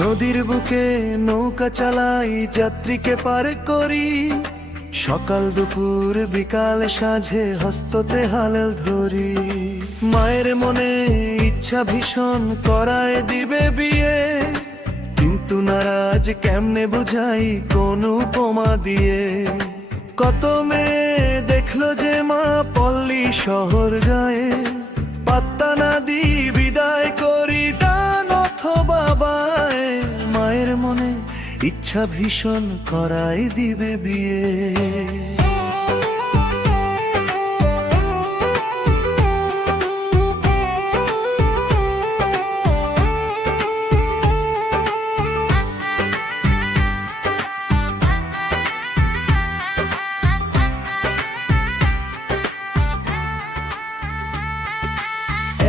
নদীর বুকে নৌকা চালাই, যাত্রীকে পার করি। সকাল দুপুর বিকাল সাঁঝে হস্ততে হাল ধরি। মায়ের মনে ইচ্ছা ভীষণ করায় দিবে বিয়ে, কিন্তু নারাজ কেমনে বুঝাই কোন উপমা দিয়ে। কত মেয়ে দেখলো যে মা পল্লী শহর গায়ে, পাত্তা না দি বিদায় করি ডান অথবা বায়। মায়ের মনে ইচ্ছা ভীষণ করাই দিবে বিয়ে।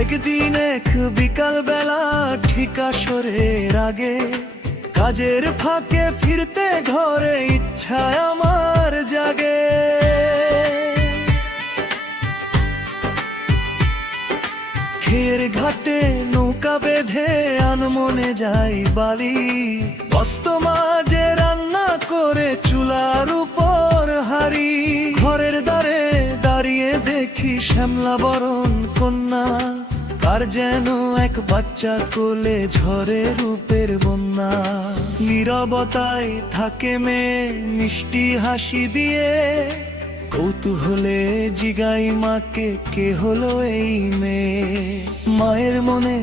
একদিন এক বিকাল বেলা ঠিক আসরের আগে, কাজের ফাঁকে ফিরতে ঘরে ইচ্ছা আমার জাগে। খের ঘাটে নৌকা বেঁধে আনমনে যাই বাড়ি, অস্ত মাঝে রান্না করে চুলার উপর হাড়ি। ঘরের দ্বারে দাঁড়িয়ে দেখি শ্যামলা বরণ কন্যা, কার যেন এক বাচ্চা কোলে ঝরে রূপের বন্যা। নীরবতায় থাকে মেয়ে মিষ্টি হাসি দিয়ে, কৌতূহলে জিগাই মাকে কে হলো এই মেয়ে। মায়ের মনে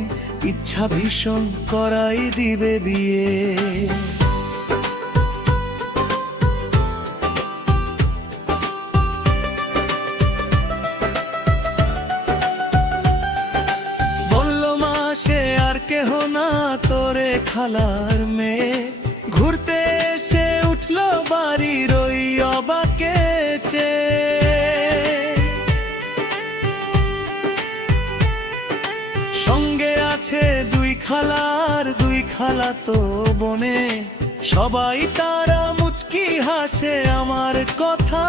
ইচ্ছা ভীষণ করাই দিবে বিয়ে। কেহ না তোরে খালার মেয়ে, ঘুরতে এসে উঠলো বাড়ির ওই অবাকে সঙ্গে আছে দুই খালার দুই খালা তো বনে, সবাই তারা মুচকি হাসে আমার কথা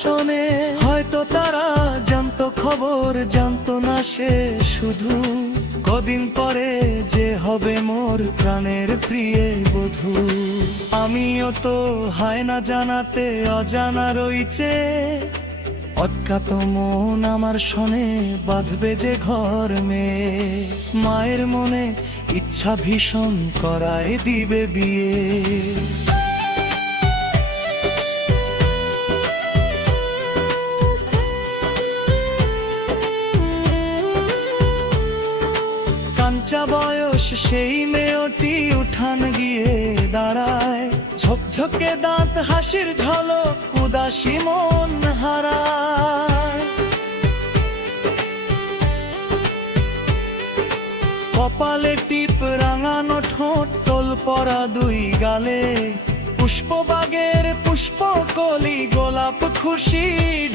শোনে। হয়তো তারা জানতো খবর জানতো না সে শুধু, কদিন পরে যে হবে মোর প্রাণের প্রিয় বধূ। আমিও তো হায় না জানাতে অজানা রইছে, অজ্ঞাত মন আমার শোনে বাঁধবে যে ঘর মেয়ে। মায়ের মনে ইচ্ছা ভীষণ করায় দিবে বিয়ে। কাঞ্চা বয়স সেই মেয়েটি উঠান গিয়ে দাঁড়ায়, ঝকঝকে দাঁত হাসির ঝলক উদাসী মন হারায়। কপালে টিপ রাঙানো ঠোঁট টোল পরা দুই গালে, পুষ্পবাগের পুষ্প কলি গোলাপ খুশি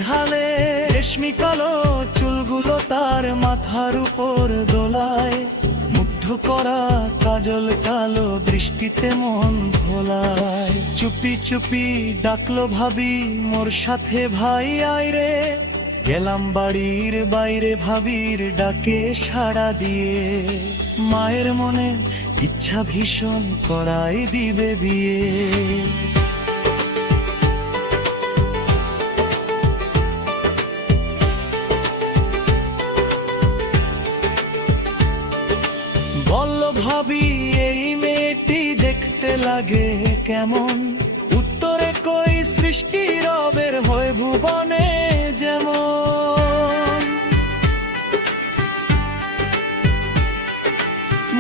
ঢালে। রেশমি কালো চুলগুলো তার মাথার উপর দোলায়, মুগ্ধ করা কাজল কালো দৃষ্টিতে মন ভোলায়। চুপি চুপি ডাকলো ভাবি মোর সাথে ভাই আয় রে, গেলাম বাড়ির বাইরে ভাবির ডাকে সাড়া দিয়ে। মায়ের মনে ইচ্ছা ভীষণ করাই দিবে বিয়ে। বলল ভাবি এই মেয়েটি দেখতে লাগে কেমন, উত্তরে কই সৃষ্টি রবের হয় ভুবনে যেমন।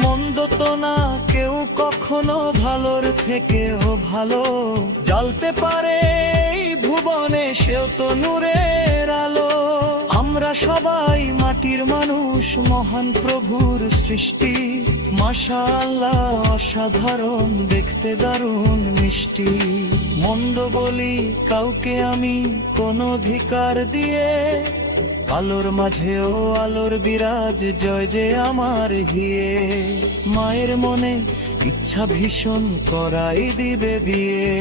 মন্দ তো না কেউ কখনো ভালোর থেকেও ভালো, জ্বলতে পারে এই ভুবনে সেও তো নূরের আলো। আমরা সবাই মাটির মানুষ মহান প্রভুর সৃষ্টি, মাশাআল্লাহ অসাধারণ দেখতে দারুণ মিষ্টি। মন্দ বলি কাউকে আমি কোন অধিকার দিয়ে, আলোর মাঝেও আলোর বিরাজ জয় যে আমার হিয়ে। মায়ের মনে ইচ্ছা ভীষণ করাই দিবে বিয়ে।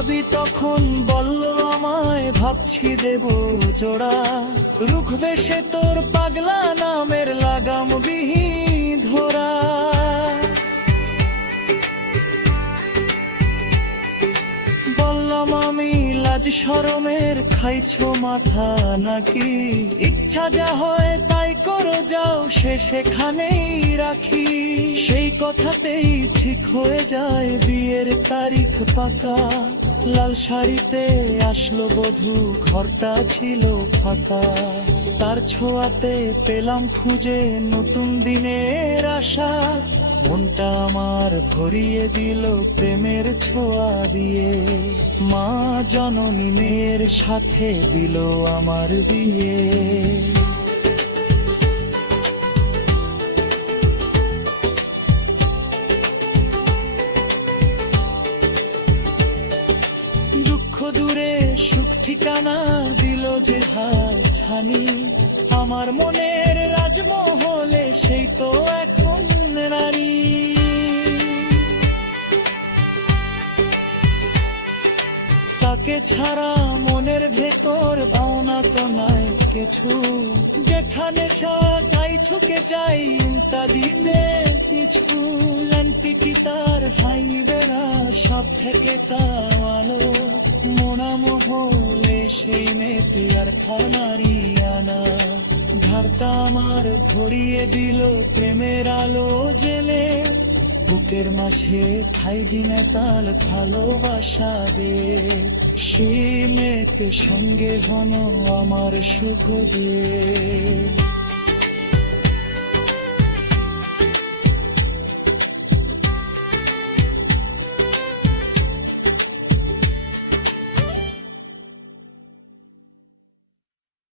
ভাবি তখন বলল আমায়, ভাবছি দেব জোড়া, রুখবে সে তোর পাগলা নামের লাগাম বিহীন ধরা। বললাম আমি লাজ শরমের খাইছো মাথা নাকি, ইচ্ছা যা হয় তাই করো যাও, সে সেখানেই রাখি। সেই কথাতেই ঠিক হয়ে যায় বিয়ের তারিখ পাকা, লাল শাড়িতে আসলো বধূ, ঘরটা ছিল ফাঁকা। তার ছোঁয়াতে পেলাম খুঁজে নতুন দিনের আশা, মনটা আমার ভরিয়ে দিল প্রেমের ছোঁয়া দিয়ে। মা জননী মেয়ের সাথে দিল আমার বিয়ে। দুঃখ দূরে সুখ ঠিকানা দিল যে হাত ছানি, আমার মনের রাজমহলে সেই তো এখন নারী। তাকে ছাড়া মনের ভেতর পাওনা তো নাই কিছু, যেখানে চাই ছুকে যাই তা দিতে কিছু। লান্তিকি তার হাই বেড়া সব থেকে কালো, মোনা মহলে সেই নেতি আর খানারি আনা। ঘরটা আমার ভরিয়ে দিল প্রেমের আলো জেলে, বুকের মাঝে ঠাই দিনে তাল ভালোবাসা দে। সেই মেয়েকে সঙ্গে হনো আমার সুখ দে।